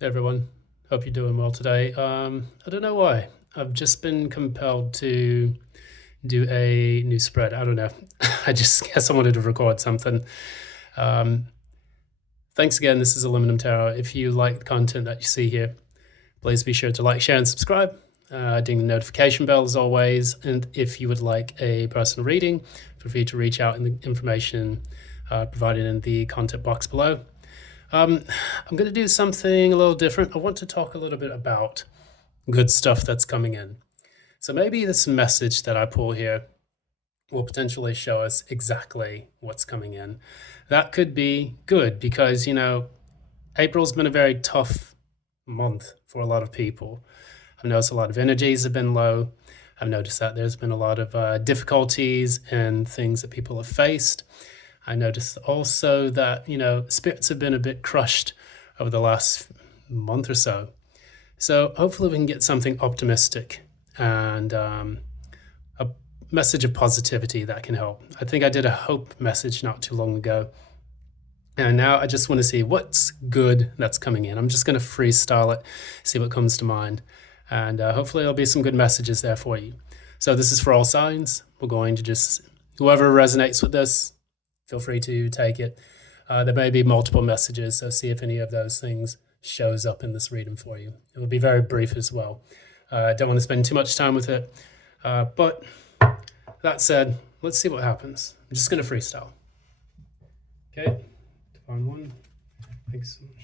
Hey everyone, hope you're doing well today. I don't know why. I've just been compelled to do a new spread. I don't know. I just guess I wanted to record something. Um, Thanks again. This is Aluminum Tarot. If you like the content that you see here, please be sure to like, share, and subscribe. Ding the notification bell as always. And if you would like a personal reading, feel free to reach out in the information provided in the content box below. I'm going to do something a little different. I want to talk a little bit about good stuff that's coming in. So maybe this message that I pull here will potentially show us exactly what's coming in. That could be good because, April's been a very tough month for a lot of people. I've noticed a lot of energies have been low. I've noticed that there's been a lot of difficulties and things that people have faced. I noticed also that, spirits have been a bit crushed over the last month or so. So hopefully we can get something optimistic and a message of positivity that can help. I think I did a hope message not too long ago. And now I just want to see what's good that's coming in. I'm just going to freestyle it, see what comes to mind. And hopefully there'll be some good messages there for you. So this is for all signs. We're going to just, whoever resonates with this, feel free to take it. There may be multiple messages, so see if any of those things shows up in this reading for you. It will be very brief as well. I don't want to spend too much time with it. But that said, let's see what happens. I'm just going to freestyle. Okay, Divine One. Thanks so much.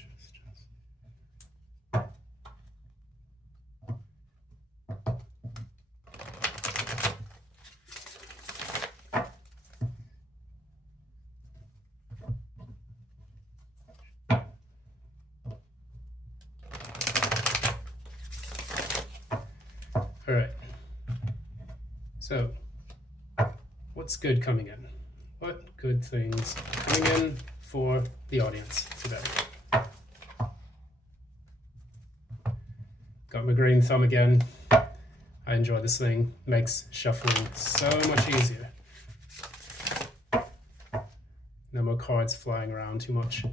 All right. So, what's good coming in? What good things coming in for the audience today? Got my green thumb again. I enjoy this thing. Makes shuffling so much easier. No more cards flying around too much.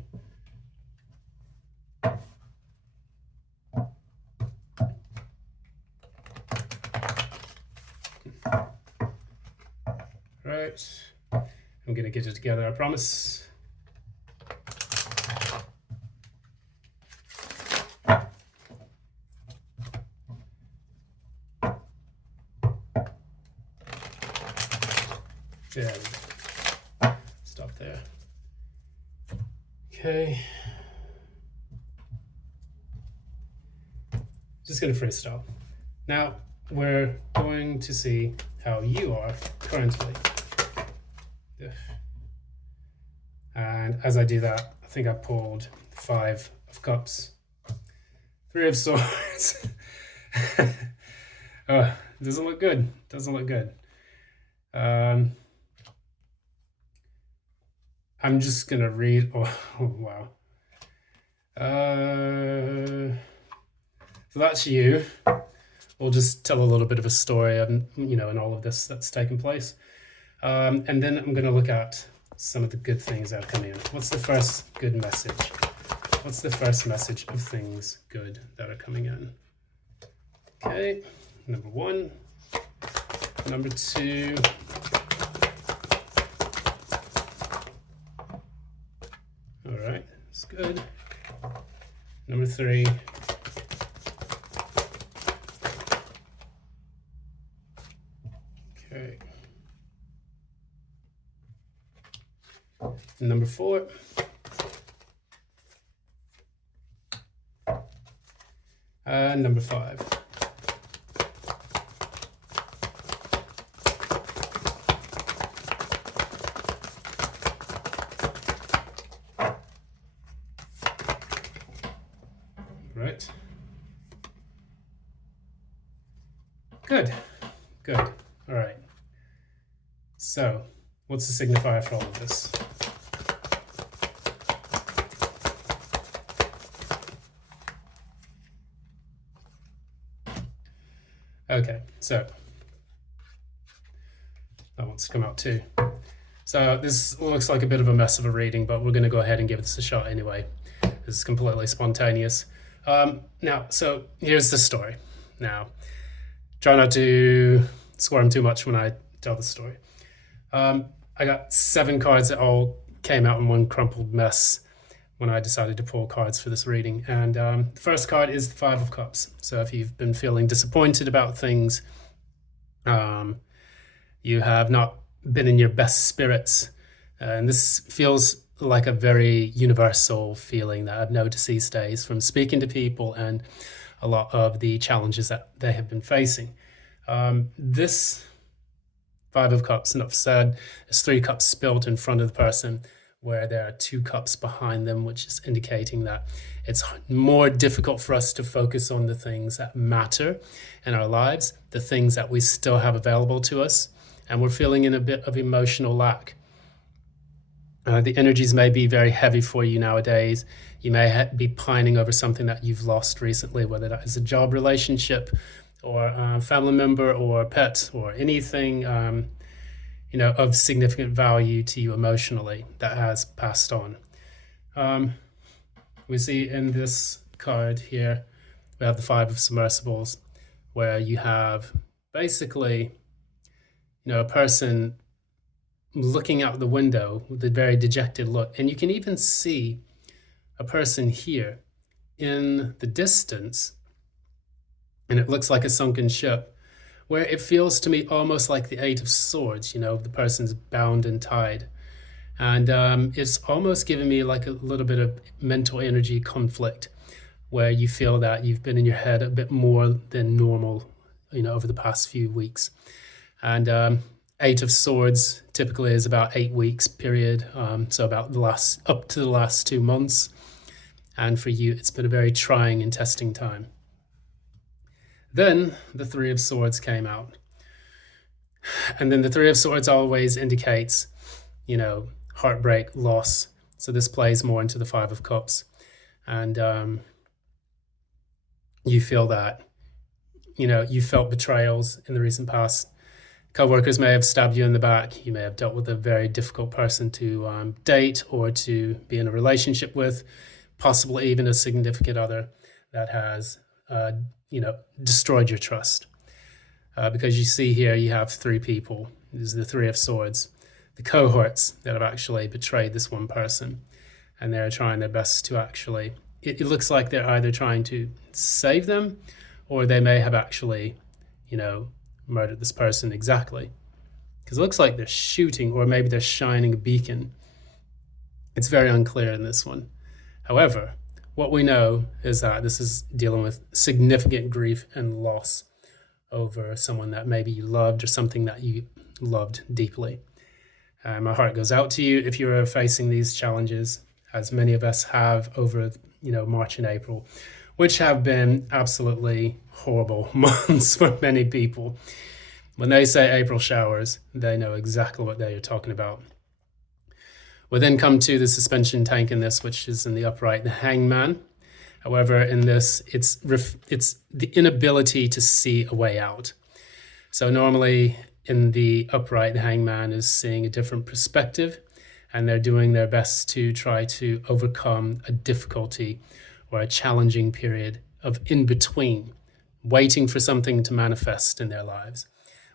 Right. I'm gonna get it together, I promise. There we go. Stop there. Okay. Just gonna freestyle. Now we're going to see how you are currently. And as I do that, I think I pulled 5 of cups, 3 of swords. Oh, doesn't look good. Doesn't look good. I'm just gonna read. Oh wow. So that's you. We'll just tell a little bit of a story, and in all of this that's taken place, and then I'm gonna look at some of the good things that are coming in. What's the first good message? What's the first message of things good that are coming in? Okay, number 1, number 2. All right, that's good. Number 3. Okay. Number 4. And number 5. Right. Good. Good. All right. So, what's the signifier for all of this? Okay, so that wants to come out too. So this looks like a bit of a mess of a reading, but we're going to go ahead and give this a shot anyway. This is completely spontaneous. Now, so here's the story. Now, try not to squirm too much when I tell the story. I got 7 cards that all came out in one crumpled mess when I decided to pull cards for this reading. And the first card is the Five of Cups. So if you've been feeling disappointed about things, you have not been in your best spirits, and this feels like a very universal feeling that I've noticed these days from speaking to people and a lot of the challenges that they have been facing. This Five of Cups, enough said, there's 3 cups spilled in front of the person where there are 2 cups behind them, which is indicating that it's more difficult for us to focus on the things that matter in our lives, the things that we still have available to us, and we're feeling in a bit of emotional lack. The energies may be very heavy for you nowadays. You may be pining over something that you've lost recently, whether that is a job relationship or a family member or a pet or anything of significant value to you emotionally that has passed on. We see in this card here, we have the Five of Submersibles, where you have basically, a person looking out the window with a very dejected look. And you can even see a person here in the distance, and it looks like a sunken ship, where it feels to me almost like the Eight of Swords, the person's bound and tied. And it's almost giving me like a little bit of mental energy conflict, where you feel that you've been in your head a bit more than normal, over the past few weeks. And Eight of Swords typically is about 8 weeks period, so about up to the last 2 months. And for you, it's been a very trying and testing time. Then the Three of Swords came out. And then the Three of Swords always indicates, heartbreak, loss. So this plays more into the Five of Cups. And you feel that, you felt betrayals in the recent past. Co-workers may have stabbed you in the back. You may have dealt with a very difficult person to date or to be in a relationship with, possibly even a significant other that has, destroyed your trust. Because you see here, you have 3 people. This is the Three of Swords, the cohorts that have actually betrayed this one person. And they're trying their best to actually, it looks like they're either trying to save them, or they may have actually, murdered this person exactly. Because it looks like they're shooting, or maybe they're shining a beacon. It's very unclear in this one. However, what we know is that this is dealing with significant grief and loss over someone that maybe you loved or something that you loved deeply. My heart goes out to you if you're facing these challenges, as many of us have over, March and April, which have been absolutely horrible months for many people. When they say April showers, they know exactly what they are talking about. We then come to the suspension tank in this, which is in the upright, the Hangman. However, in this, it's the inability to see a way out. So normally in the upright, the Hangman is seeing a different perspective, and they're doing their best to try to overcome a difficulty or a challenging period of in-between, waiting for something to manifest in their lives.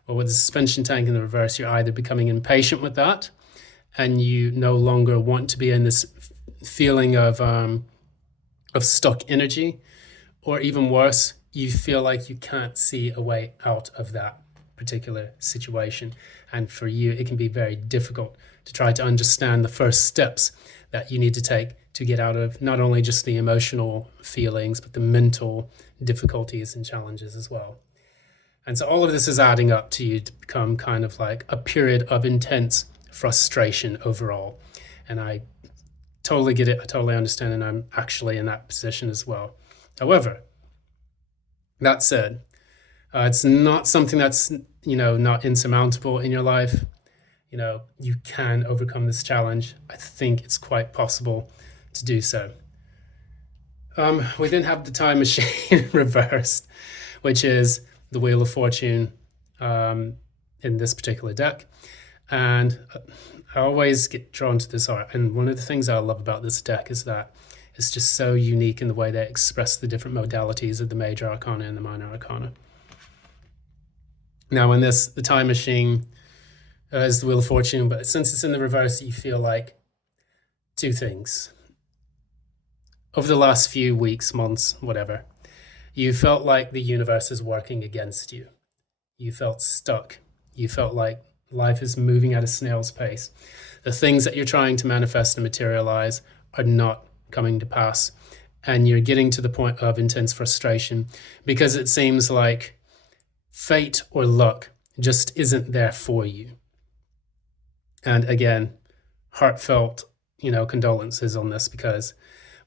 Well, with the suspension tank in the reverse, you're either becoming impatient with that, and you no longer want to be in this feeling of stuck energy, or even worse, you feel like you can't see a way out of that particular situation. And for you, it can be very difficult to try to understand the first steps that you need to take to get out of not only just the emotional feelings, but the mental difficulties and challenges as well. And so all of this is adding up to you to become kind of like a period of intense frustration overall. And I totally get it. I totally understand. And I'm actually in that position as well. However, that said, it's not something that's, not insurmountable in your life. You can overcome this challenge. I think it's quite possible to do so. We then have the time machine reversed, which is the Wheel of Fortune in this particular deck. And I always get drawn to this art. And one of the things I love about this deck is that is just so unique in the way they express the different modalities of the major arcana and the minor arcana. Now, in this, the time machine is the Wheel of Fortune, but since it's in the reverse, you feel like two things. Over the last few weeks, months, whatever, you felt like the universe is working against you. You felt stuck. You felt like life is moving at a snail's pace. The things that you're trying to manifest and materialize are not coming to pass. And you're getting to the point of intense frustration because it seems like fate or luck just isn't there for you. And again, heartfelt, condolences on this, because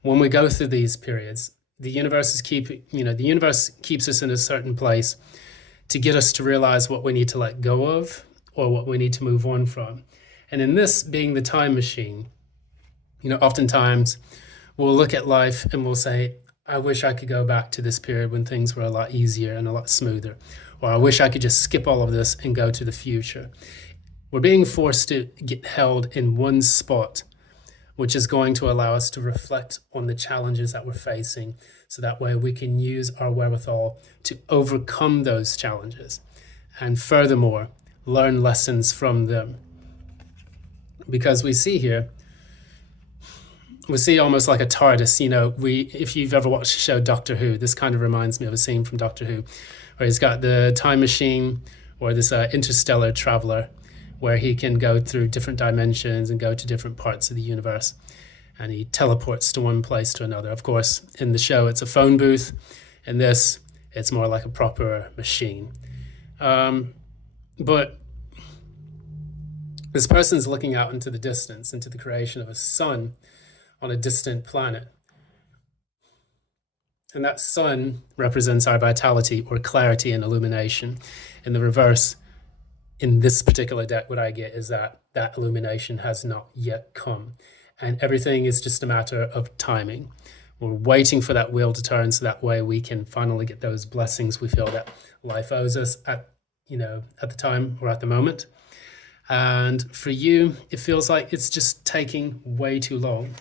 when we go through these periods, the universe keeps us in a certain place to get us to realize what we need to let go of or what we need to move on from. And in this being the time machine, oftentimes we'll look at life and we'll say, I wish I could go back to this period when things were a lot easier and a lot smoother. Or I wish I could just skip all of this and go to the future. We're being forced to get held in one spot, which is going to allow us to reflect on the challenges that we're facing, so that way we can use our wherewithal to overcome those challenges. And furthermore, learn lessons from them. Because we see almost like a TARDIS, if you've ever watched the show Doctor Who, this kind of reminds me of a scene from Doctor Who, where he's got the time machine or this interstellar traveler, where he can go through different dimensions and go to different parts of the universe. And he teleports to one place to another. Of course, in the show, it's a phone booth. In this, it's more like a proper machine. But this person's looking out into the distance, into the creation of a sun on a distant planet. And that sun represents our vitality or clarity and illumination. In the reverse, in this particular deck, what I get is that illumination has not yet come. And everything is just a matter of timing. We're waiting for that wheel to turn so that way we can finally get those blessings we feel that life owes us at the time or at the moment. And for you, it feels like it's just taking way too long.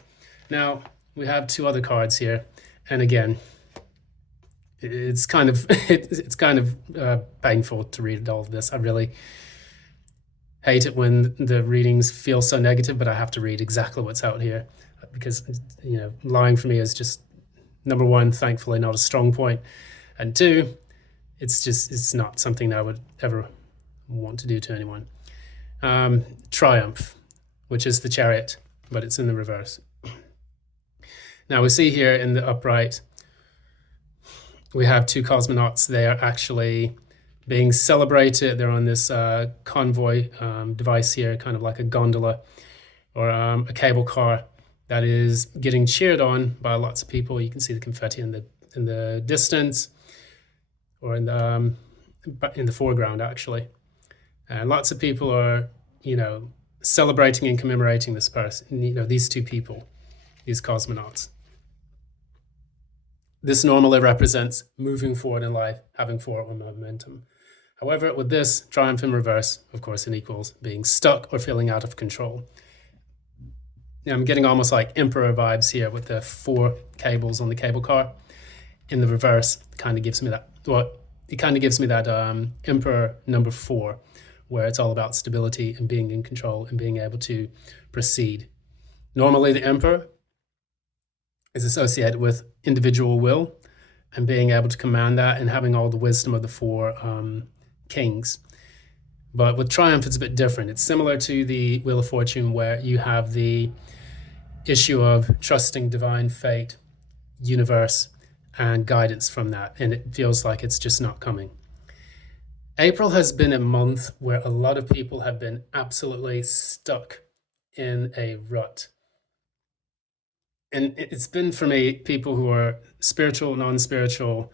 Now, we have two other cards here. And again, it's kind of painful to read all of this. I really hate it when the readings feel so negative, but I have to read exactly what's out here, because lying for me is just, number one, thankfully not a strong point, and two, it's not something I would ever want to do to anyone. Triumph, which is the Chariot, but it's in the reverse. Now we see here in the upright, we have two cosmonauts. They are actually being celebrated. They're on this convoy device here, kind of like a gondola or a cable car that is getting cheered on by lots of people. You can see the confetti in the distance, or in the foreground actually. And lots of people are, celebrating and commemorating this person. These two people, these cosmonauts. This normally represents moving forward in life, having forward momentum. However, with this, triumph in reverse, of course, it equals being stuck or feeling out of control. Now, I'm getting almost like Emperor vibes here with the 4 cables on the cable car. In the reverse, it kind of gives me that Emperor number 4, where it's all about stability and being in control and being able to proceed. Normally, the Emperor is associated with individual will and being able to command that and having all the wisdom of the 4 kings. But with triumph, it's a bit different. It's similar to the Wheel of Fortune, where you have the issue of trusting divine fate, universe, and guidance from that. And it feels like it's just not coming. April has been a month where a lot of people have been absolutely stuck in a rut. And it's been, for me, people who are spiritual, non-spiritual,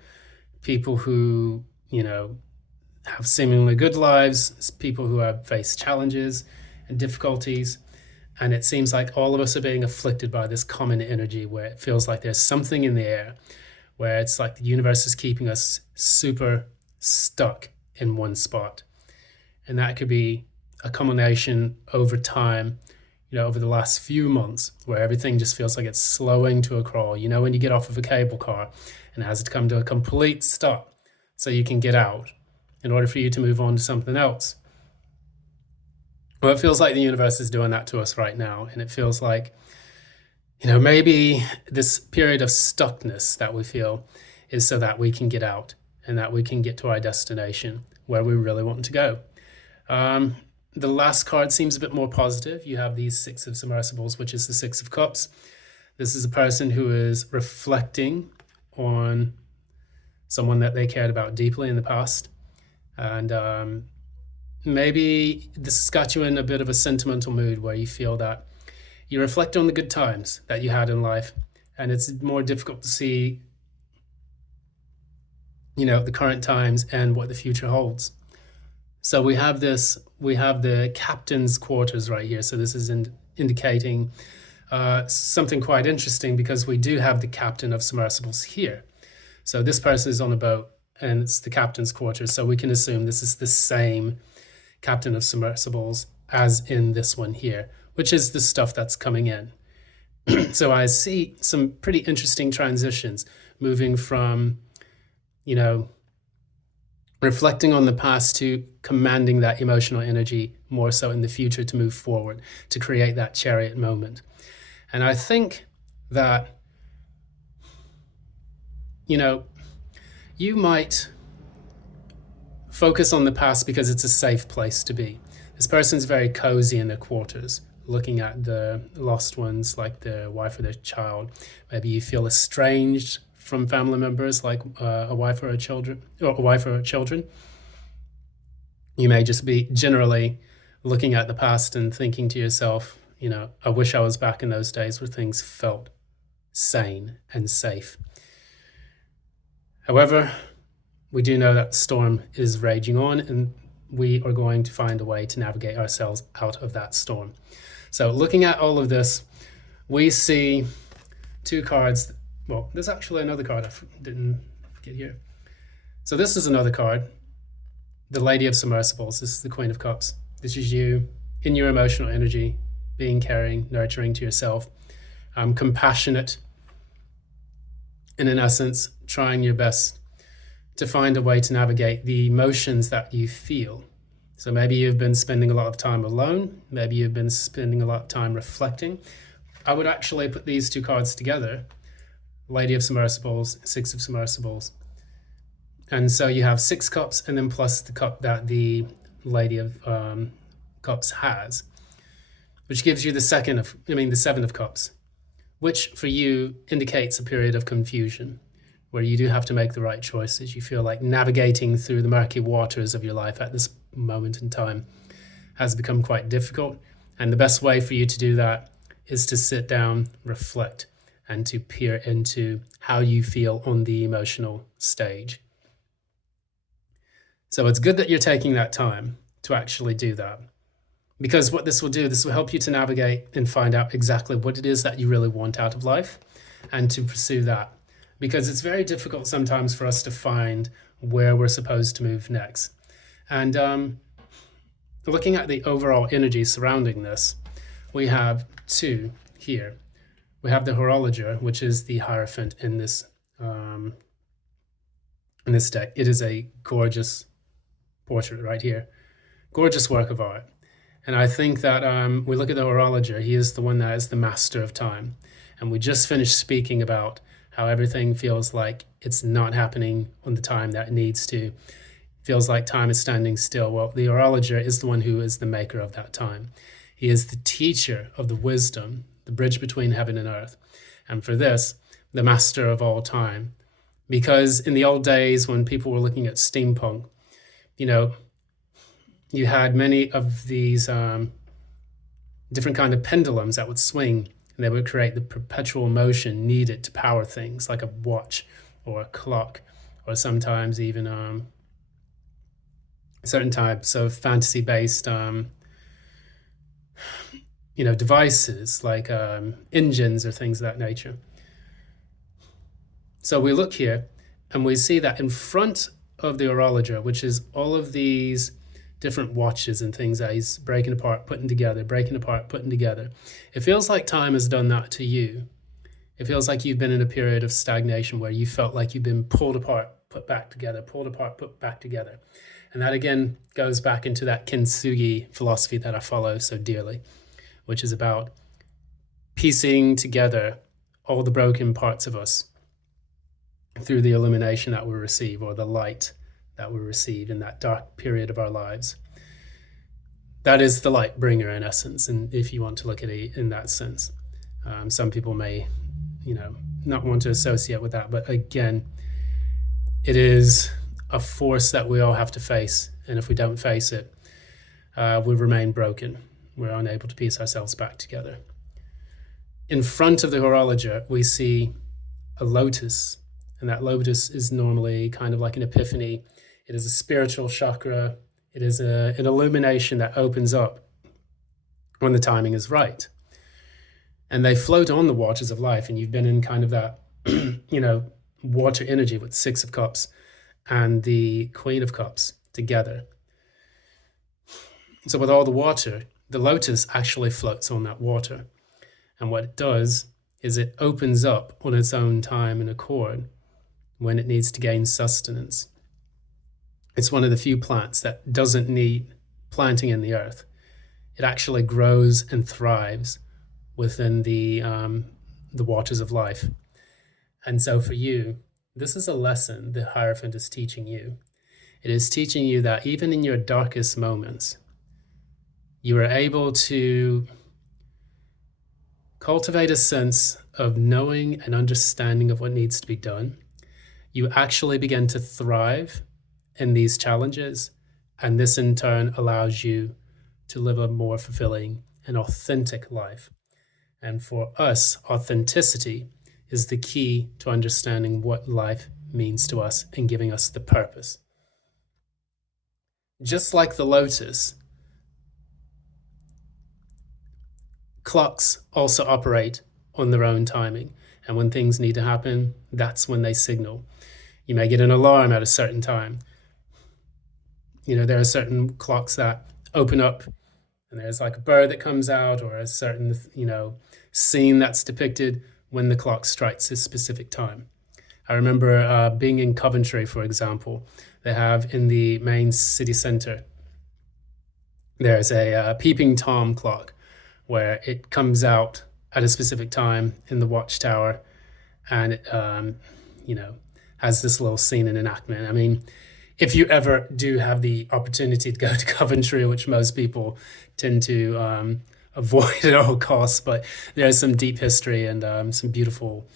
people who, have seemingly good lives, people who have faced challenges and difficulties. And it seems like all of us are being afflicted by this common energy where it feels like there's something in the air, where it's like the universe is keeping us super stuck in one spot. And that could be a combination over time, over the last few months, where everything just feels like it's slowing to a crawl. When you get off of a cable car and it has to come to a complete stop so you can get out in order for you to move on to something else. Well, it feels like the universe is doing that to us right now. And it feels like, maybe this period of stuckness that we feel is so that we can get out and that we can get to our destination where we really want to go. The last card seems a bit more positive. You have these Six of Submersibles, which is the Six of Cups. This is a person who is reflecting on someone that they cared about deeply in the past. And maybe this has got you in a bit of a sentimental mood where you feel that you reflect on the good times that you had in life, and it's more difficult to see, the current times and what the future holds. So we have the captain's quarters right here. So this is indicating something quite interesting, because we do have the captain of submersibles here. So this person is on a boat and it's the captain's quarters. So we can assume this is the same captain of submersibles as in this one here, which is the stuff that's coming in. So I see some pretty interesting transitions moving from, reflecting on the past to commanding that emotional energy more so in the future to move forward, to create that chariot moment. And I think that, you might focus on the past because it's a safe place to be. This person's very cozy in their quarters, looking at the lost ones, like their wife or their child. Maybe you feel estranged from family members, like a wife or children. You may just be generally looking at the past and thinking to yourself, I wish I was back in those days where things felt sane and safe. However, we do know that the storm is raging on, and we are going to find a way to navigate ourselves out of that storm. So looking at all of this, we see two cards. Well, there's actually another card I didn't get here. So this is another card, the Lady of Submersibles. This is the Queen of Cups. This is you in your emotional energy, being caring, nurturing to yourself, compassionate, and in essence, trying your best to find a way to navigate the emotions that you feel. So maybe you've been spending a lot of time alone. Maybe you've been spending a lot of time reflecting. I would actually put these two cards together, Lady of Submersibles, Six of Submersibles. And so you have 6 cups and then plus the cup that the Lady of Cups has, which gives you the Seven of Cups, which for you indicates a period of confusion where you do have to make the right choices. You feel like navigating through the murky waters of your life at this moment in time has become quite difficult. And the best way for you to do that is to sit down, reflect, and to peer into how you feel on the emotional stage. So it's good that you're taking that time to actually do that, because what this will do, this will help you to navigate and find out exactly what it is that you really want out of life and to pursue that. Because it's very difficult sometimes for us to find where we're supposed to move next. And looking at the overall energy surrounding this, we have 2 here. We have the Horologer, which is the Hierophant in this deck. It is a gorgeous portrait right here. Gorgeous work of art. And I think that we look at the Horologer, he is the one that is the master of time. And we just finished speaking about how everything feels like it's not happening on the time that it needs to. Feels like time is standing still. Well, the Horologer is the one who is the maker of that time. He is the teacher of the wisdom, the bridge between heaven and earth. And for this, the master of all time. Because in the old days when people were looking at steampunk, you had many of these different kind of pendulums that would swing, and they would create the perpetual motion needed to power things like a watch or a clock, or sometimes even certain types of fantasy-based devices like engines or things of that nature. So we look here and we see that in front of the Horologer, which is all of these different watches and things that he's breaking apart, putting together, breaking apart, putting together. It feels like time has done that to you. It feels like you've been in a period of stagnation where you felt like you've been pulled apart, put back together, pulled apart, put back together. And that again goes back into that kintsugi philosophy that I follow so dearly, which is about piecing together all the broken parts of us through the illumination that we receive, or the light that we receive in that dark period of our lives. That is the light bringer in essence, and if you want to look at it in that sense. Some people may, not want to associate with that, but again, it is a force that we all have to face, and if we don't face it, we remain broken. We're unable to piece ourselves back together. In front of the horologer, we see a lotus, and that lotus is normally kind of like an epiphany. It is a spiritual chakra. It is an illumination that opens up when the timing is right. And they float on the waters of life, and you've been in kind of that, water energy with Six of Cups and the Queen of Cups together. So with all the water, the lotus actually floats on that water. And what it does is it opens up on its own time and accord when it needs to gain sustenance. It's one of the few plants that doesn't need planting in the earth. It actually grows and thrives within the waters of life. And so for you, this is a lesson the Hierophant is teaching you. It is teaching you that even in your darkest moments, you are able to cultivate a sense of knowing and understanding of what needs to be done. You actually begin to thrive in these challenges, and this in turn allows you to live a more fulfilling and authentic life. And for us, authenticity is the key to understanding what life means to us and giving us the purpose. Just like the lotus, clocks also operate on their own timing. And when things need to happen, that's when they signal. You may get an alarm at a certain time. There are certain clocks that open up and there's like a bird that comes out, or a certain, scene that's depicted when the clock strikes a specific time. I remember being in Coventry, for example. They have in the main city centre, there's a peeping Tom clock where it comes out at a specific time in the watchtower, and it, has this little scene and enactment. I mean, if you ever do have the opportunity to go to Coventry, which most people tend to avoid at all costs, but there's some deep history and some beautiful,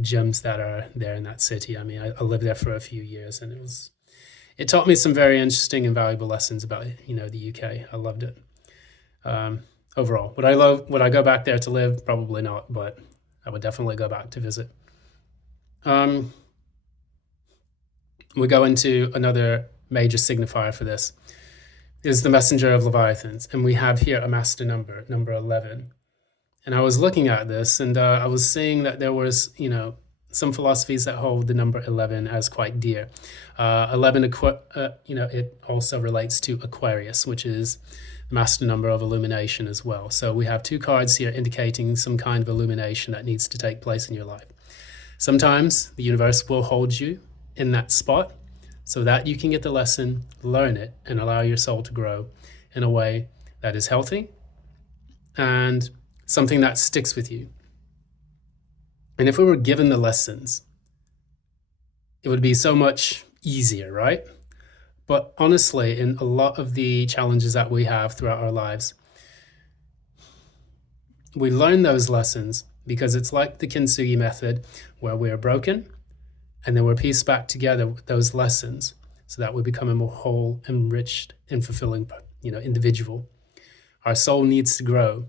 gems that are there in that city. I mean, I lived there for a few years, and it taught me some very interesting and valuable lessons about, the UK. I loved it. Overall, would I go back there to live? Probably not, but I would definitely go back to visit. We go into another major signifier for this, is the messenger of Leviathans. And we have here a master number 11. And I was looking at this, and I was seeing that there was, some philosophies that hold the number 11 as quite dear. 11, it also relates to Enquiries, which is the master number of illumination as well. So we have two cards here indicating some kind of illumination that needs to take place in your life. Sometimes the universe will hold you in that spot so that you can get the lesson, learn it, and allow your soul to grow in a way that is healthy and something that sticks with you. And if we were given the lessons, it would be so much easier, right? But honestly, in a lot of the challenges that we have throughout our lives, we learn those lessons because it's like the kintsugi method, where we are broken and then we're pieced back together with those lessons so that we become a more whole, enriched, and fulfilling, individual. Our soul needs to grow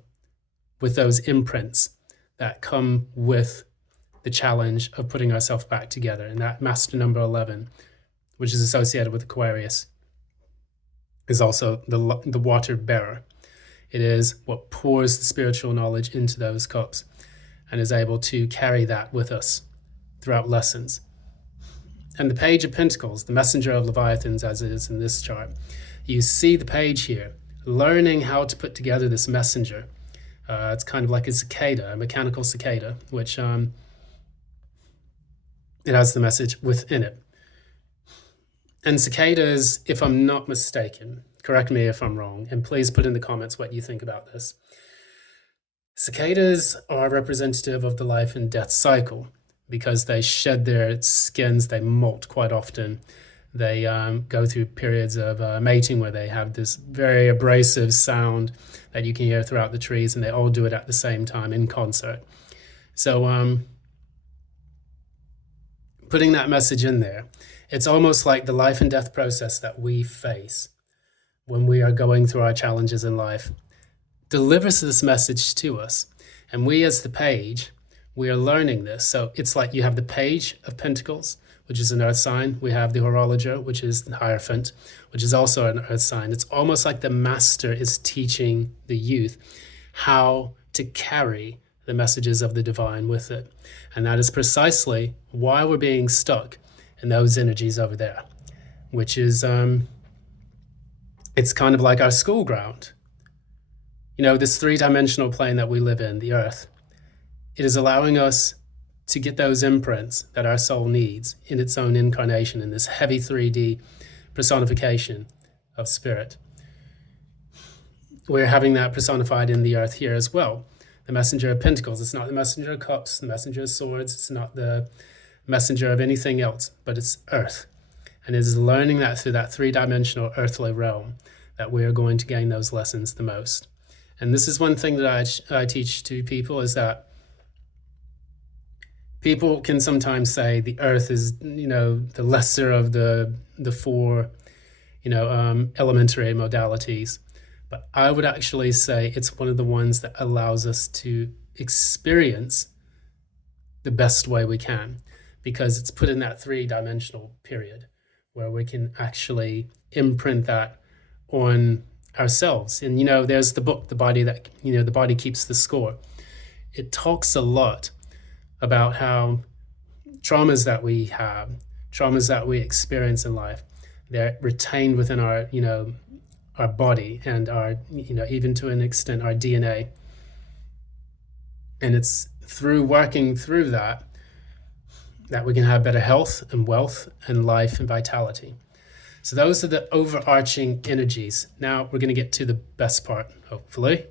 with those imprints that come with the challenge of putting ourselves back together. And that master number 11, which is associated with Aquarius, is also the water bearer. It is what pours the spiritual knowledge into those cups and is able to carry that with us throughout lessons. And the Page of Pentacles, the messenger of Leviathans, as it is in this chart, You see the page here, learning how to put together this messenger. It's kind of like a cicada, a mechanical cicada, which it has the message within it. And cicadas, if I'm not mistaken, correct me if I'm wrong, and please put in the comments what you think about this. Cicadas are representative of the life and death cycle because they shed their skins, they molt quite often. They go through periods of mating where they have this very abrasive sound that you can hear throughout the trees, and they all do it at the same time in concert. So putting that message in there, it's almost like the life and death process that we face when we are going through our challenges in life delivers this message to us. And we as the page, we are learning this. So it's like you have the page of pentacles, which is an earth sign. We have the horologer, which is the Hierophant, which is also an earth sign. It's almost like the master is teaching the youth how to carry the messages of the divine with it. And that is precisely why we're being stuck in those energies over there, which is, it's kind of like our school ground. You know, this three-dimensional plane that we live in, the earth, it is allowing us to get those imprints that our soul needs in its own incarnation, in this heavy 3D personification of spirit. We're having that personified in the earth here as well. The messenger of pentacles, it's not the messenger of cups, the messenger of swords, it's not the messenger of anything else, but it's earth. And it is learning that through that three-dimensional earthly realm that we are going to gain those lessons the most. And this is one thing that I teach to people, is that people can sometimes say the earth is, you know, the lesser of the four, elementary modalities. But I would actually say it's one of the ones that allows us to experience the best way we can, because it's put in that three-dimensional period where we can actually imprint that on ourselves. And, there's the book, The Body That, The Body Keeps the Score. It talks a lot about how traumas that we have, traumas that we experience in life, they're retained within our, our body and our, even to an extent, our DNA. And it's through working through that we can have better health and wealth and life and vitality. So those are the overarching energies. Now we're going to get to the best part, hopefully.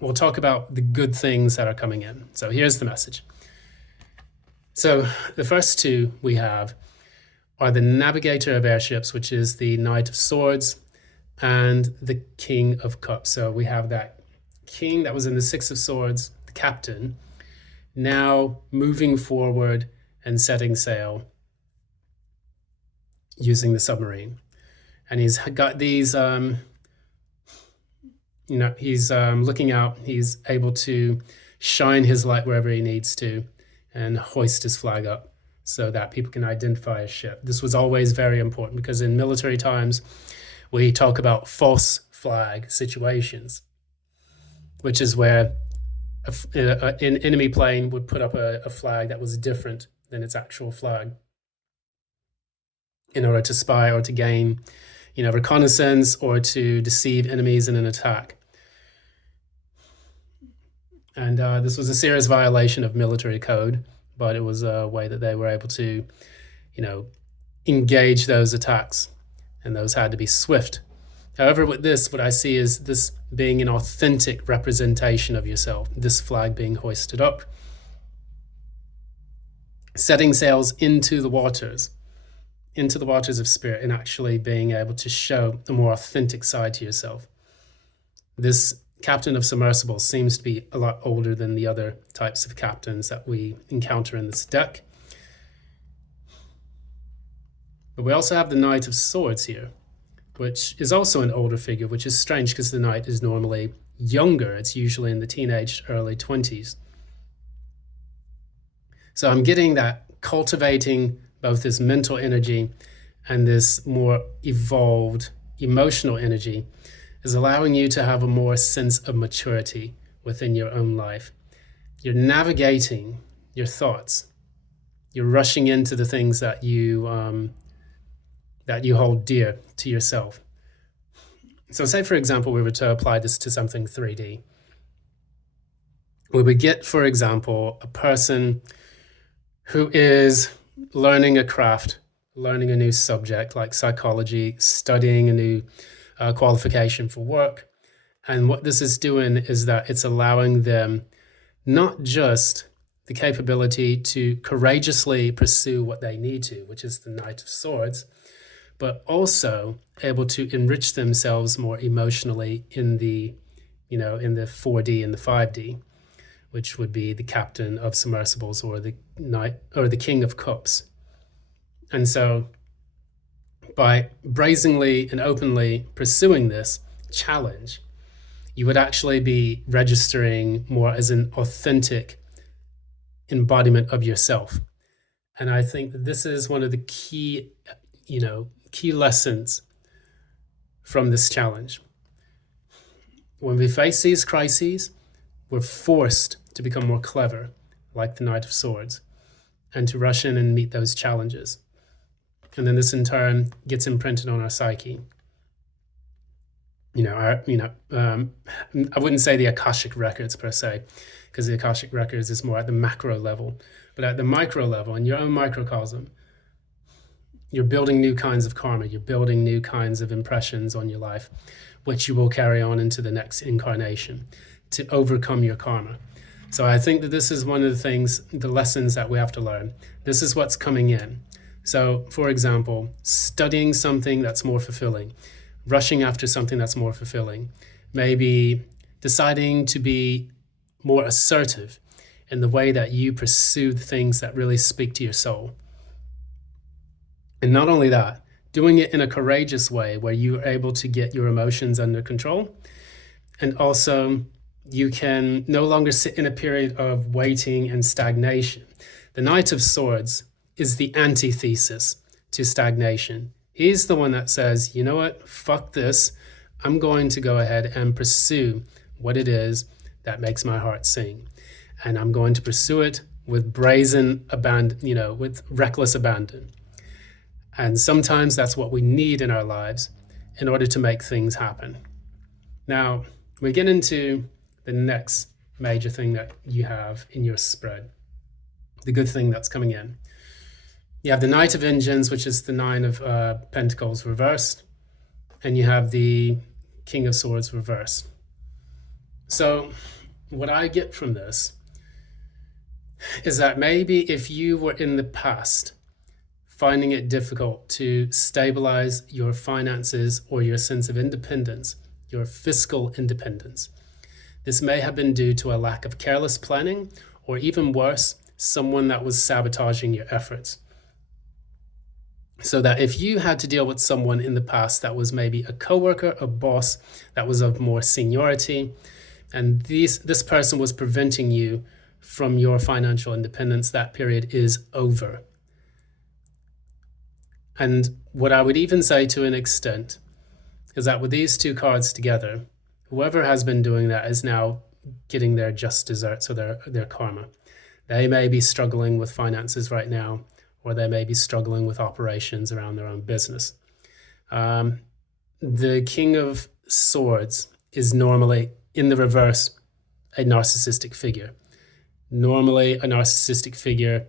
We'll talk about the good things that are coming in. So here's the message. So the first two we have are the Navigator of Airships, which is the Knight of Swords, and the King of Cups. So we have that king that was in the Six of Swords, the captain, now moving forward and setting sail using the submarine. And he's got these, he's looking out, he's able to shine his light wherever he needs to and hoist his flag up so that people can identify his ship. This was always very important because in military times, we talk about false flag situations, which is where an enemy plane would put up a flag that was different than its actual flag in order to spy or to gain, reconnaissance or to deceive enemies in an attack. And this was a serious violation of military code, but it was a way that they were able to, engage those attacks, and those had to be swift. However, with this, what I see is this being an authentic representation of yourself, this flag being hoisted up, setting sails into the waters of spirit, and actually being able to show a more authentic side to yourself. This captain of submersibles seems to be a lot older than the other types of captains that we encounter in this deck. But we also have the Knight of Swords here, which is also an older figure, which is strange because the knight is normally younger. It's usually in the teenage, early 20s. So I'm getting that cultivating both this mental energy and this more evolved emotional energy is allowing you to have a more sense of maturity within your own life. You're navigating your thoughts. You're rushing into the things that you that you hold dear to yourself. So say, for example, we were to apply this to something 3D. We would get, for example, a person who is learning a craft, learning a new subject like psychology, studying a new qualification for work. And what this is doing is that it's allowing them not just the capability to courageously pursue what they need to, which is the Knight of Swords, but also able to enrich themselves more emotionally in the, in the 4D and the 5D, which would be the Captain of Submersibles or the Knight or the King of Cups. And so by brazenly and openly pursuing this challenge, you would actually be registering more as an authentic embodiment of yourself. And I think that this is one of the key lessons from this challenge. When we face these crises, we're forced to become more clever, like the Knight of Swords, and to rush in and meet those challenges. And then this in turn gets imprinted on our psyche. I wouldn't say the Akashic records per se, because the Akashic records is more at the macro level, but at the micro level, in your own microcosm, you're building new kinds of karma, you're building new kinds of impressions on your life, which you will carry on into the next incarnation to overcome your karma. So I think that this is one of the things, the lessons that we have to learn. This is what's coming in. So, for example, studying something that's more fulfilling, rushing after something that's more fulfilling, maybe deciding to be more assertive in the way that you pursue the things that really speak to your soul. And not only that, doing it in a courageous way where you're able to get your emotions under control. And also, you can no longer sit in a period of waiting and stagnation. The Knight of Swords is the antithesis to stagnation. He's the one that says, you know what, fuck this. I'm going to go ahead and pursue what it is that makes my heart sing. And I'm going to pursue it with brazen abandon, with reckless abandon. And sometimes that's what we need in our lives in order to make things happen. Now, we get into the next major thing that you have in your spread, the good thing that's coming in. You have the Knight of Engines, which is the Nine of Pentacles reversed, and you have the King of Swords reversed. So what I get from this is that maybe if you were in the past finding it difficult to stabilize your finances or your sense of independence, your fiscal independence, this may have been due to a lack of careless planning, or even worse, someone that was sabotaging your efforts. So that if you had to deal with someone in the past that was maybe a coworker, a boss that was of more seniority, and this person was preventing you from your financial independence, that period is over. And what I would even say to an extent is that with these two cards together, whoever has been doing that is now getting their just desserts or their karma. They may be struggling with finances right now, or they may be struggling with operations around their own business. The King of Swords is normally, in the reverse, a narcissistic figure. Normally a narcissistic figure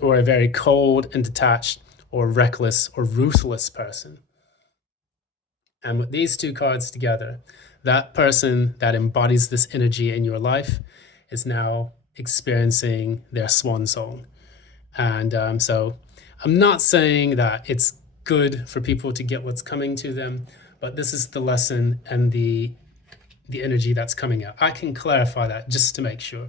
or a very cold and detached or reckless or ruthless person. And with these two cards together, that person that embodies this energy in your life is now experiencing their swan song. And so I'm not saying that it's good for people to get what's coming to them, but this is the lesson and the energy that's coming out. I can clarify that just to make sure,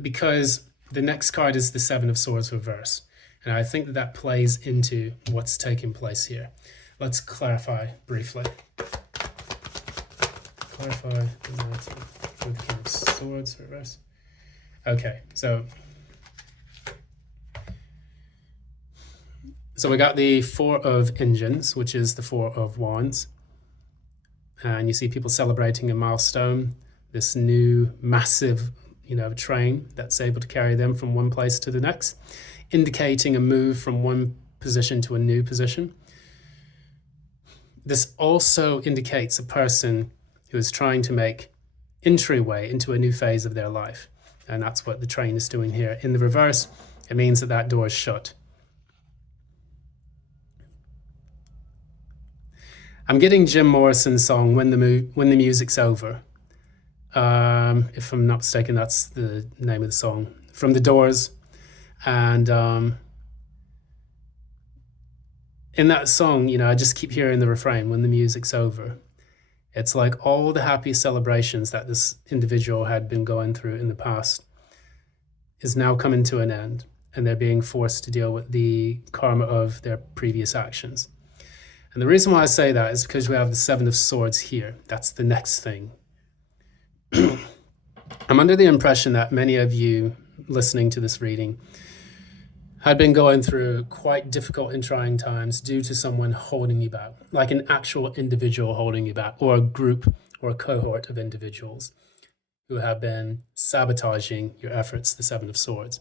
because the next card is the Seven of Swords reverse. And I think that plays into what's taking place here. Let's clarify briefly. Clarify the King of Swords reverse. Okay, so we got the Four of Engines, which is the Four of Wands. And you see people celebrating a milestone, this new massive, train that's able to carry them from one place to the next, indicating a move from one position to a new position. This also indicates a person who is trying to make entryway into a new phase of their life. And that's what the train is doing here. In the reverse, it means that that door is shut. I'm getting Jim Morrison's song When the Music's Over. If I'm not mistaken, that's the name of the song, from The Doors. And in that song, I just keep hearing the refrain, when the music's over. It's like all the happy celebrations that this individual had been going through in the past is now coming to an end, and they're being forced to deal with the karma of their previous actions. And the reason why I say that is because we have the Seven of Swords here. That's the next thing. I'm under the impression that many of you listening to this reading had been going through quite difficult and trying times due to someone holding you back, like an actual individual holding you back, or a group or a cohort of individuals who have been sabotaging your efforts, the Seven of Swords,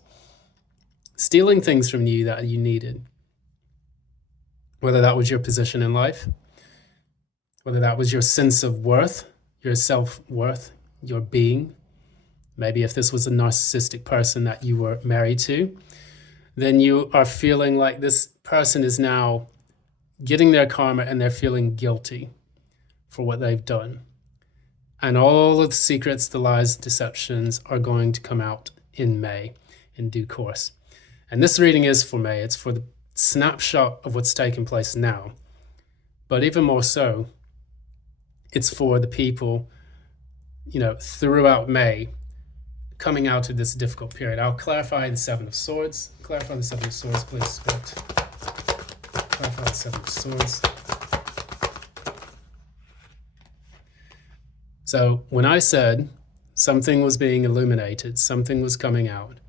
stealing things from you that you needed. Whether that was your position in life, whether that was your sense of worth, your self-worth, your being. Maybe if this was a narcissistic person that you were married to, then you are feeling like this person is now getting their karma and they're feeling guilty for what they've done. And all of the secrets, the lies, deceptions are going to come out in May, in due course. And this reading is for May. It's for the snapshot of what's taking place now. But even more so, it's for the people, throughout May, coming out of this difficult period. I'll clarify the Seven of Swords. Clarify the Seven of Swords, please, Spirit. Clarify the Seven of Swords. So when I said something was being illuminated, something was coming out,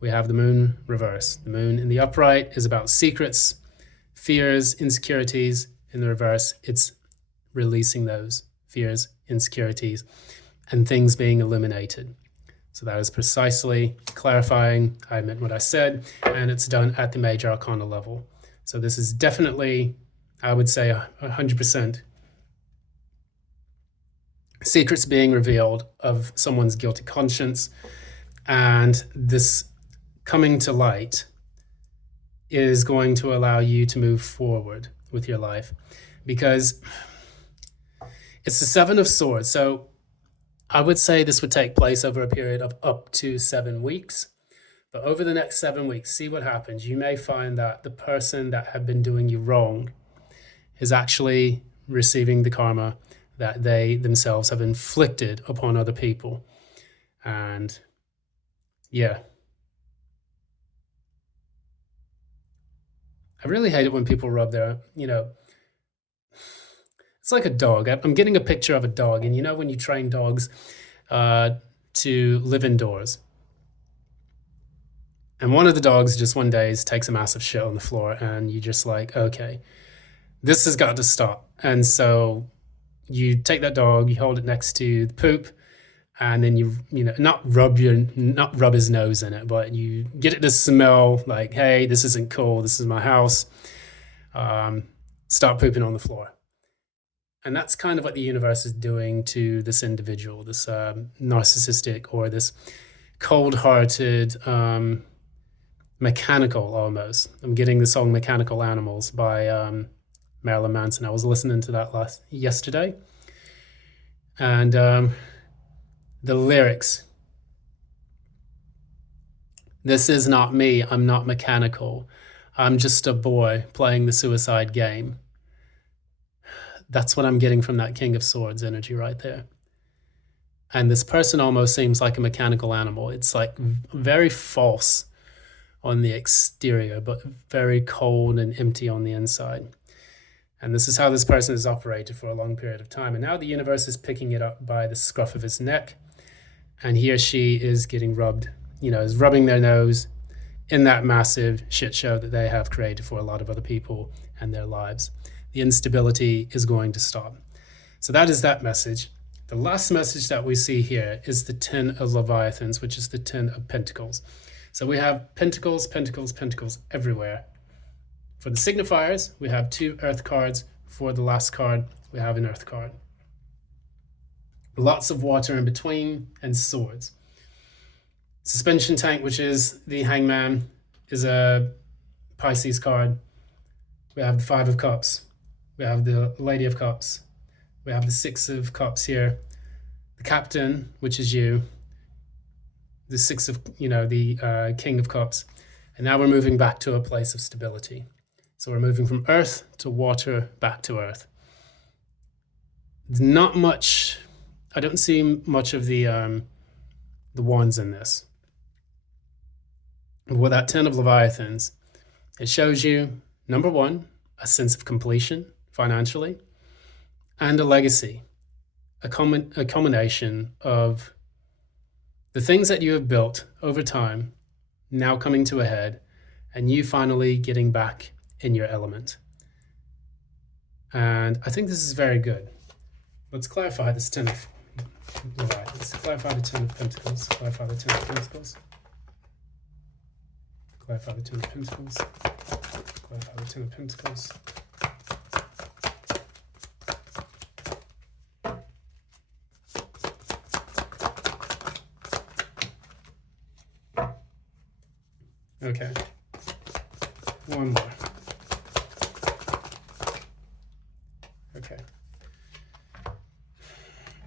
we have the moon reverse. The moon in the upright is about secrets, fears, insecurities. In the reverse, it's releasing those fears, insecurities, and things being illuminated. So that is precisely clarifying, I meant what I said, and it's done at the major arcana level. So this is definitely, I would say, 100% secrets being revealed of someone's guilty conscience, and this coming to light is going to allow you to move forward with your life, because it's the Seven of Swords. So I would say this would take place over a period of up to 7 weeks. But over the next 7 weeks, see what happens. You may find that the person that had been doing you wrong is actually receiving the karma that they themselves have inflicted upon other people. And yeah. I really hate it when people rub their, it's like a dog. I'm getting a picture of a dog, and when you train dogs to live indoors, and one of the dogs just one day takes a massive shit on the floor, and you just like, okay, this has got to stop. And so you take that dog, you hold it next to the poop, and then you not rub his nose in it, but you get it to smell like, hey, this isn't cool. This is my house. Start pooping on the floor. And that's kind of what the universe is doing to this individual, this narcissistic or this cold-hearted, mechanical almost. I'm getting the song Mechanical Animals by Marilyn Manson. I was listening to that yesterday. And the lyrics, "This is not me, I'm not mechanical. I'm just a boy playing the suicide game." That's what I'm getting from that King of Swords energy right there. And this person almost seems like a mechanical animal. It's like very false on the exterior, but very cold and empty on the inside. And this is how this person has operated for a long period of time. And now the universe is picking it up by the scruff of his neck. And he or she is getting rubbed, is rubbing their nose in that massive shit show that they have created for a lot of other people and their lives. The instability is going to stop. So that is that message. The last message that we see here is the 10 of Leviathans, which is the 10 of Pentacles. So we have pentacles, pentacles, pentacles everywhere. For the signifiers, we have 2 earth cards. For the last card, we have an earth card. Lots of water in between, and swords. Suspension tank, which is the hangman, is a Pisces card. We have the 5 of cups. We have the lady of cups. We have the 6 of cups here. The captain, which is you. The 6 of, the king of cups. And now we're moving back to a place of stability. So we're moving from earth to water, back to earth. Not much, I don't see much of the wands in this. With that 10 of Leviathans, it shows you, number 1, a sense of completion financially, and a legacy, a combination of the things that you have built over time now coming to a head, and you finally getting back in your element. And I think this is very good. Let's clarify this 10 of Leviathans. Clarify the 10 of Pentacles. Clarify the 10 of Pentacles. Clarify the 10 of Pentacles. Clarify the 10 of Pentacles. Okay. One more. Okay.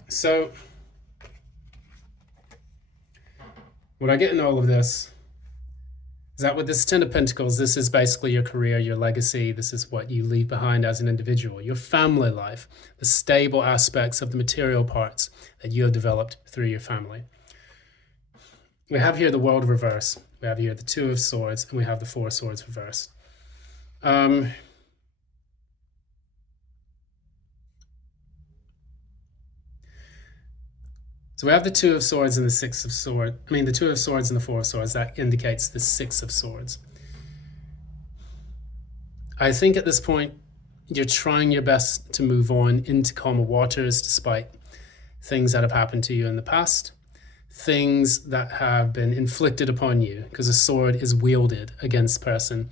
So, what I get in all of this is that with this 10 of Pentacles, this is basically your career, your legacy. This is what you leave behind as an individual, your family life, the stable aspects of the material parts that you have developed through your family. We have here the World reverse. We have here the 2 of Swords, and we have the 4 of Swords reversed. So we have the 2 of Swords and the 6 of Swords. The 2 of Swords and the 4 of Swords. That indicates the 6 of Swords. I think at this point, you're trying your best to move on into calmer waters despite things that have happened to you in the past, things that have been inflicted upon you, because a sword is wielded against a person,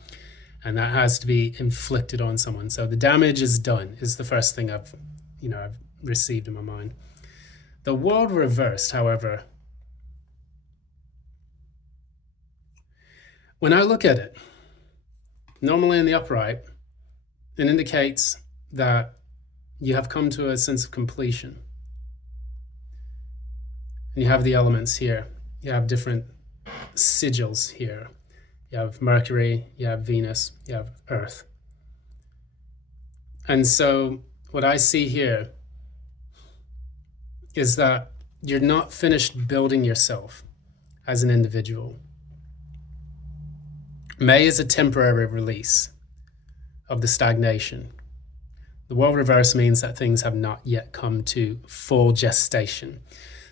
and that has to be inflicted on someone. So the damage is done, is the first thing I've received in my mind. The World reversed, however, when I look at it, normally in the upright, it indicates that you have come to a sense of completion. And you have the elements here. You have different sigils here. You have Mercury, you have Venus, you have Earth. And so what I see here is that you're not finished building yourself as an individual. May is a temporary release of the stagnation. The World reverse means that things have not yet come to full gestation.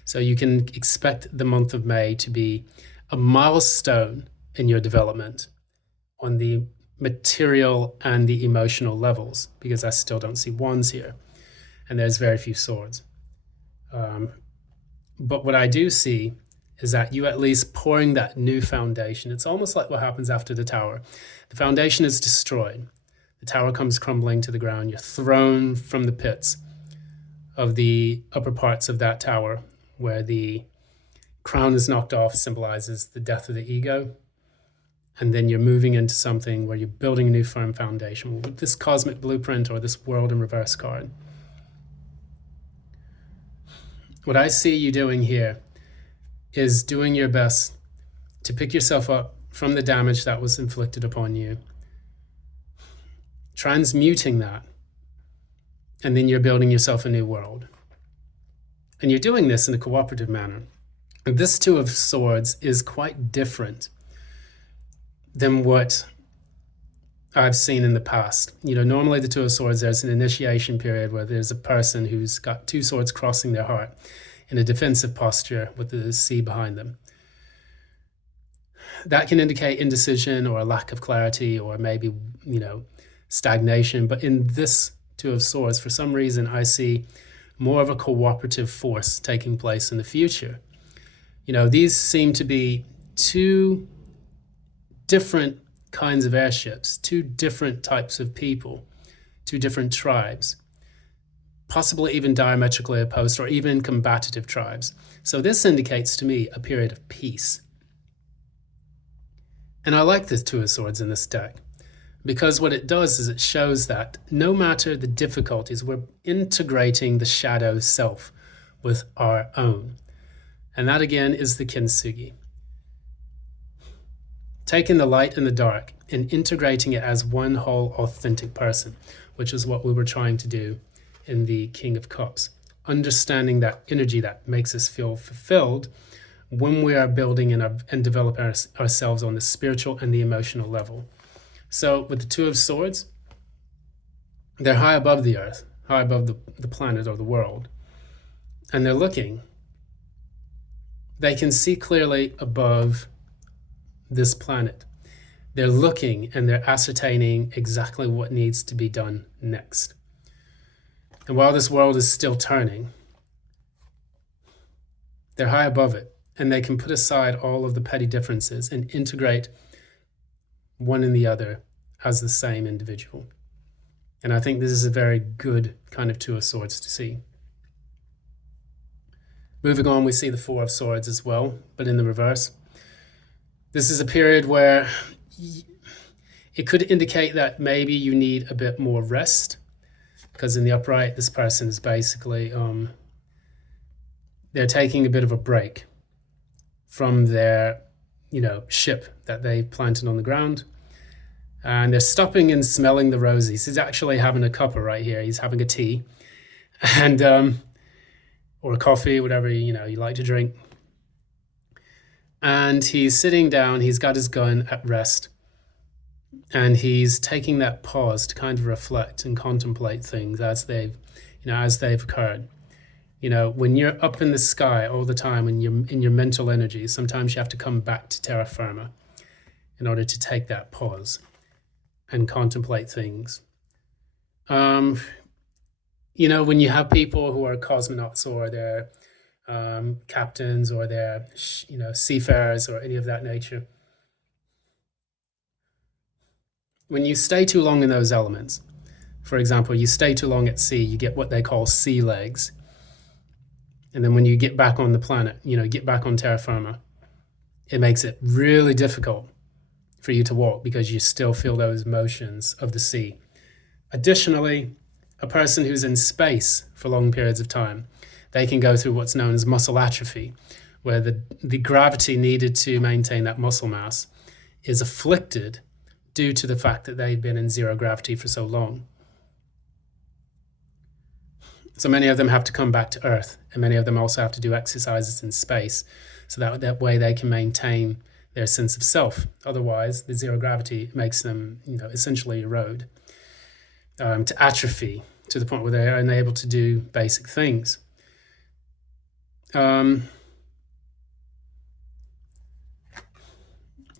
So you can expect the month of May to be a milestone in your development on the material and the emotional levels, because I still don't see wands here, and there's very few swords. But what I do see is that you at least pouring that new foundation. It's almost like what happens after the tower. The foundation is destroyed. The tower comes crumbling to the ground. You're thrown from the pits of the upper parts of that tower, where the crown is knocked off, symbolizes the death of the ego. And then you're moving into something where you're building a new firm foundation with this cosmic blueprint or this World in reverse card. What I see you doing here is doing your best to pick yourself up from the damage that was inflicted upon you, transmuting that, and then you're building yourself a new world. And you're doing this in a cooperative manner. And this 2 of Swords is quite different than what I've seen in the past. Normally the 2 of Swords, there's an initiation period where there's a person who's got 2 swords crossing their heart in a defensive posture with the sea behind them. That can indicate indecision or a lack of clarity or maybe, stagnation. But in this 2 of Swords, for some reason, I see more of a cooperative force taking place in the future. These seem to be 2 different kinds of airships, two different types of people, two different tribes, possibly even diametrically opposed or even combative tribes. So this indicates to me a period of peace. And I like the Two of Swords in this deck because what it does is it shows that no matter the difficulties, we're integrating the shadow self with our own. And that again is the kintsugi. Taking the light and the dark and integrating it as one whole authentic person, which is what we were trying to do in the King of Cups. Understanding that energy that makes us feel fulfilled when we are building and developing ourselves on the spiritual and the emotional level. So with the Two of Swords, they're high above the earth, high above the planet or the world. And they're looking. They can see clearly above this planet. They're looking and they're ascertaining exactly what needs to be done next. And while this world is still turning, they're high above it, and they can put aside all of the petty differences and integrate one and the other as the same individual. And I think this is a very good kind of Two of Swords to see. Moving on, we see the Four of Swords as well, but in the reverse. This is a period where it could indicate that maybe you need a bit more rest, because in the upright, this person is basically, they're taking a bit of a break from their, ship that they planted on the ground. And they're stopping and smelling the roses. He's actually having a cuppa right here. He's having a tea and, or a coffee, whatever, you like to drink. And he's sitting down, he's got his gun at rest, and he's taking that pause to kind of reflect and contemplate things as they've occurred. When you're up in the sky all the time and you're in your mental energy, sometimes you have to come back to terra firma in order to take that pause and contemplate things. When you have people who are cosmonauts or they're captains or they're, seafarers or any of that nature, when you stay too long in those elements, for example, you stay too long at sea, you get what they call sea legs. And then when you get back on the planet, get back on terra firma, it makes it really difficult for you to walk because you still feel those motions of the sea. Additionally, a person who's in space for long periods of time, they can go through what's known as muscle atrophy, where the gravity needed to maintain that muscle mass is afflicted due to the fact that they've been in zero gravity for so long. So many of them have to come back to Earth, and many of them also have to do exercises in space, so that way they can maintain their sense of self. Otherwise, the zero gravity makes them, essentially erode, to atrophy, to the point where they're unable to do basic things. In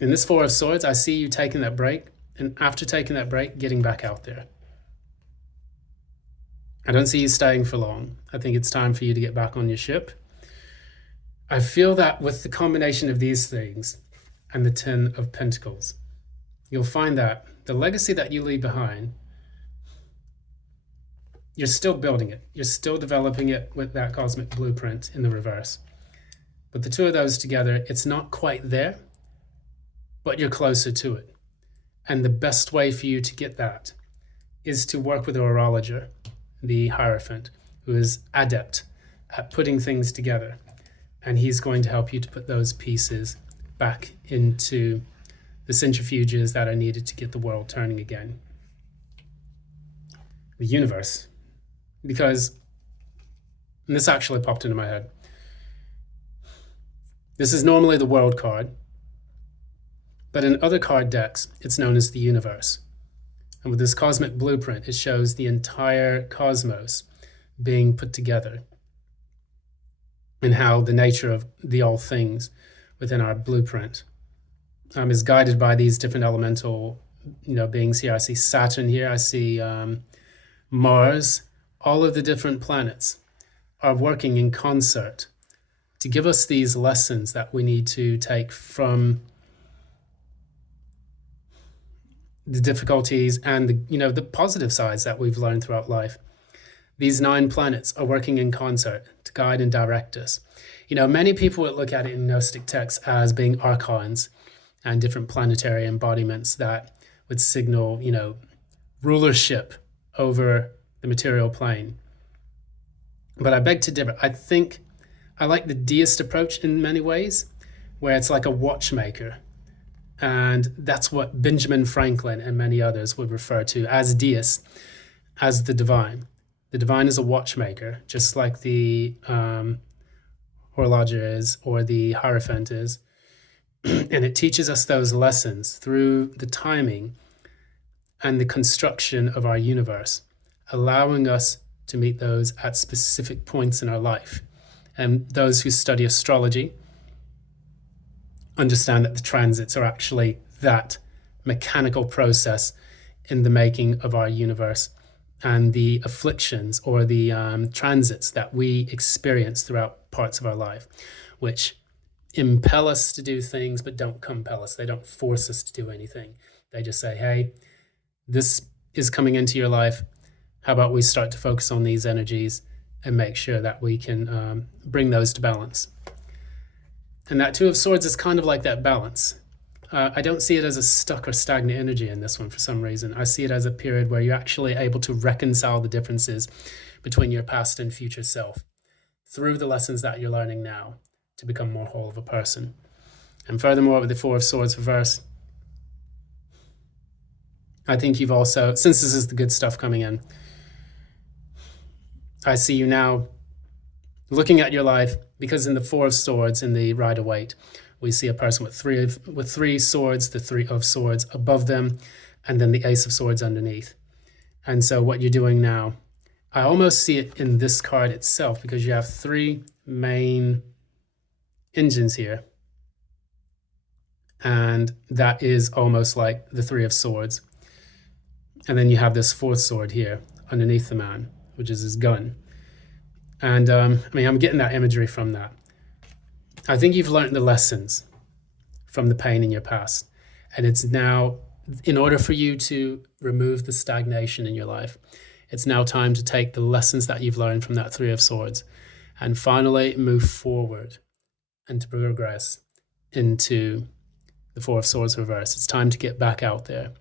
this Four of Swords, I see you taking that break, and after taking that break, getting back out there. I don't see you staying for long. I think it's time for you to get back on your ship. I feel that with the combination of these things and the Ten of Pentacles, you'll find that the legacy that you leave behind, you're still building it. You're still developing it with that cosmic blueprint in the reverse. But the two of those together, it's not quite there, but you're closer to it. And the best way for you to get that is to work with a horologer, the Hierophant, who is adept at putting things together. And he's going to help you to put those pieces back into the centrifuges that are needed to get the world turning again. The universe. Because, and this actually popped into my head, this is normally the world card, but in other card decks, it's known as the universe. And with this cosmic blueprint, it shows the entire cosmos being put together and how the nature of the all things within our blueprint is guided by these different elemental, beings here. I see Saturn here. I see Mars. All of the different planets are working in concert to give us these lessons that we need to take from the difficulties and the positive sides that we've learned throughout life. These 9 planets are working in concert to guide and direct us. Many people would look at it in Gnostic texts as being archons and different planetary embodiments that would signal, rulership over the material plane. But I beg to differ. I think I like the deist approach in many ways, where it's like a watchmaker. And that's what Benjamin Franklin and many others would refer to as deists, as the divine. The divine is a watchmaker, just like the horologer is or the hierophant is. And it teaches us those lessons through the timing and the construction of our universe, allowing us to meet those at specific points in our life. And those who study astrology understand that the transits are actually that mechanical process in the making of our universe, and the afflictions or the transits that we experience throughout parts of our life, which impel us to do things but don't compel us. They don't force us to do anything. They just say, hey, this is coming into your life. How about we start to focus on these energies and make sure that we can bring those to balance. And that Two of Swords is kind of like that balance. I don't see it as a stuck or stagnant energy in this one for some reason. I see it as a period where you're actually able to reconcile the differences between your past and future self through the lessons that you're learning now to become more whole of a person. And furthermore, with the Four of Swords reverse, I think you've also, since this is the good stuff coming in, I see you now looking at your life, because in the Four of Swords, in the Rider-Waite, we see a person with three swords, the Three of Swords above them, and then the Ace of Swords underneath. And so what you're doing now, I almost see it in this card itself, because you have 3 main engines here. And that is almost like the Three of Swords. And then you have this 4th sword here underneath the man, which is his gun. And I'm getting that imagery from that. I think you've learned the lessons from the pain in your past. And it's now, in order for you to remove the stagnation in your life, it's now time to take the lessons that you've learned from that Three of Swords and finally move forward and to progress into the Four of Swords reverse. It's time to get back out there.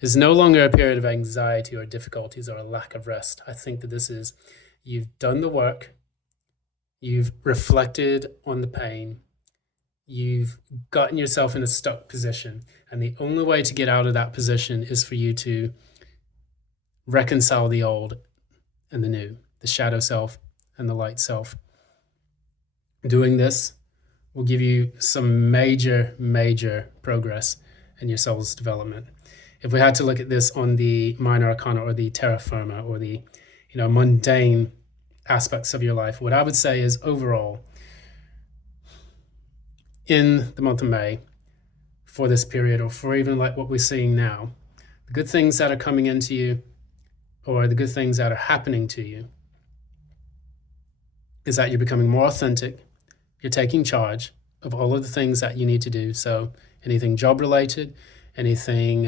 It's no longer a period of anxiety or difficulties or a lack of rest. I think that this is, you've done the work, you've reflected on the pain, you've gotten yourself in a stuck position, and the only way to get out of that position is for you to reconcile the old and the new, the shadow self and the light self. Doing this will give you some major, major progress in your soul's development. If we had to look at this on the minor arcana or the terra firma or the mundane aspects of your life, what I would say is overall, in the month of May, for this period, or for even like what we're seeing now, the good things that are coming into you or the good things that are happening to you is that you're becoming more authentic. You're taking charge of all of the things that you need to do. So anything job related, anything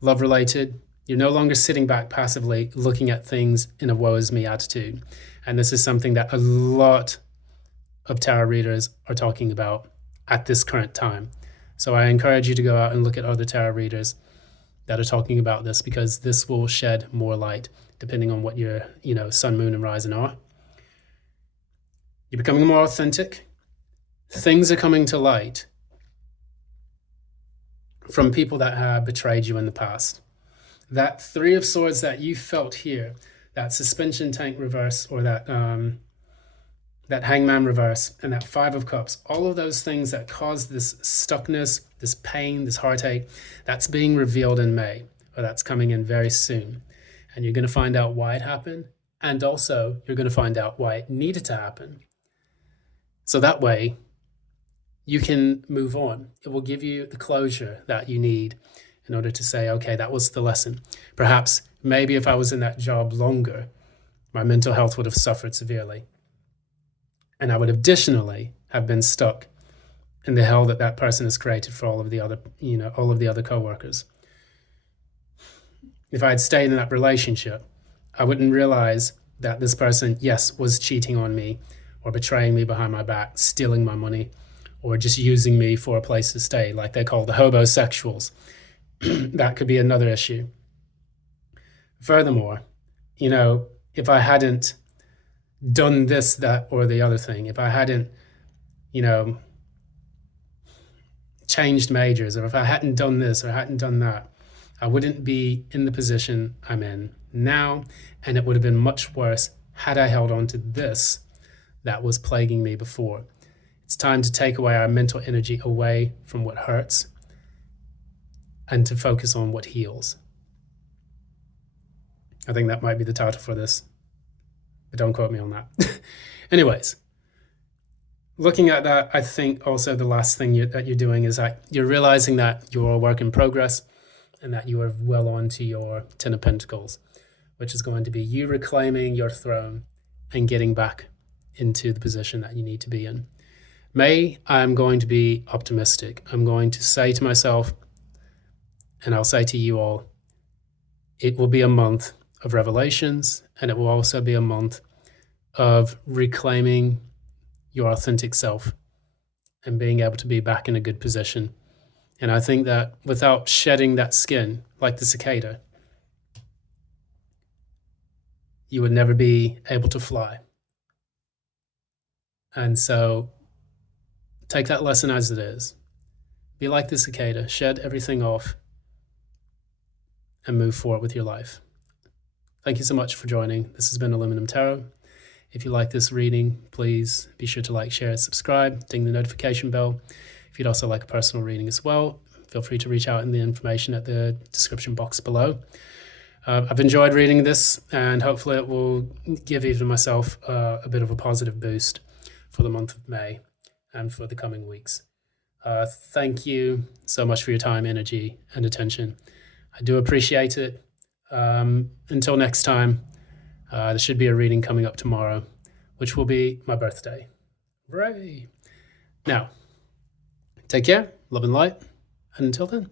love related, you're no longer sitting back passively looking at things in a woe is me attitude. And this is something that a lot of tarot readers are talking about at this current time. So I encourage you to go out and look at other tarot readers that are talking about this, because this will shed more light depending on what your sun, moon, and rising are. You're becoming more authentic. Things are coming to light from people that have betrayed you in the past. That Three of Swords that you felt here, that suspension tank reverse, or that hangman reverse, and that Five of Cups, all of those things that caused this stuckness, this pain, this heartache, that's being revealed in May, or that's coming in very soon. And you're going to find out why it happened, and also you're going to find out why it needed to happen. So that way, you can move on. It will give you the closure that you need in order to say, okay, that was the lesson. Perhaps, maybe if I was in that job longer, my mental health would have suffered severely. And I would additionally have been stuck in the hell that person has created for all of the other, all of the other coworkers. If I had stayed in that relationship, I wouldn't realize that this person, yes, was cheating on me or betraying me behind my back, stealing my money, or just using me for a place to stay, like they call the hobosexuals. That could be another issue. Furthermore, if I hadn't done this, that, or the other thing, if I hadn't, you know, changed majors, or if I hadn't done this or hadn't done that, I wouldn't be in the position I'm in now, and it would have been much worse had I held on to this that was plaguing me before. It's time to take away our mental energy away from what hurts and to focus on what heals. I think that might be the title for this, but don't quote me on that. Anyways, looking at that, I think also the last thing that you're doing is that you're realizing that you're a work in progress and that you are well on to your 10 of Pentacles, which is going to be you reclaiming your throne and getting back into the position that you need to be in. May, I'm going to be optimistic. I'm going to say to myself, and I'll say to you all, it will be a month of revelations, and it will also be a month of reclaiming your authentic self and being able to be back in a good position. And I think that without shedding that skin, like the cicada, you would never be able to fly. And so take that lesson as it is. Be like the cicada, shed everything off and move forward with your life. Thank you so much for joining. This has been Aluminum Tarot. If you like this reading, please be sure to like, share, subscribe, ding the notification bell. If you'd also like a personal reading as well, feel free to reach out in the information at the description box below. I've enjoyed reading this, and hopefully it will give even myself a bit of a positive boost for the month of May and for the coming weeks. Thank you so much for your time, energy, and attention. I do appreciate it. Until next time, there should be a reading coming up tomorrow, which will be my birthday. Hooray! Now, take care, love and light, and until then.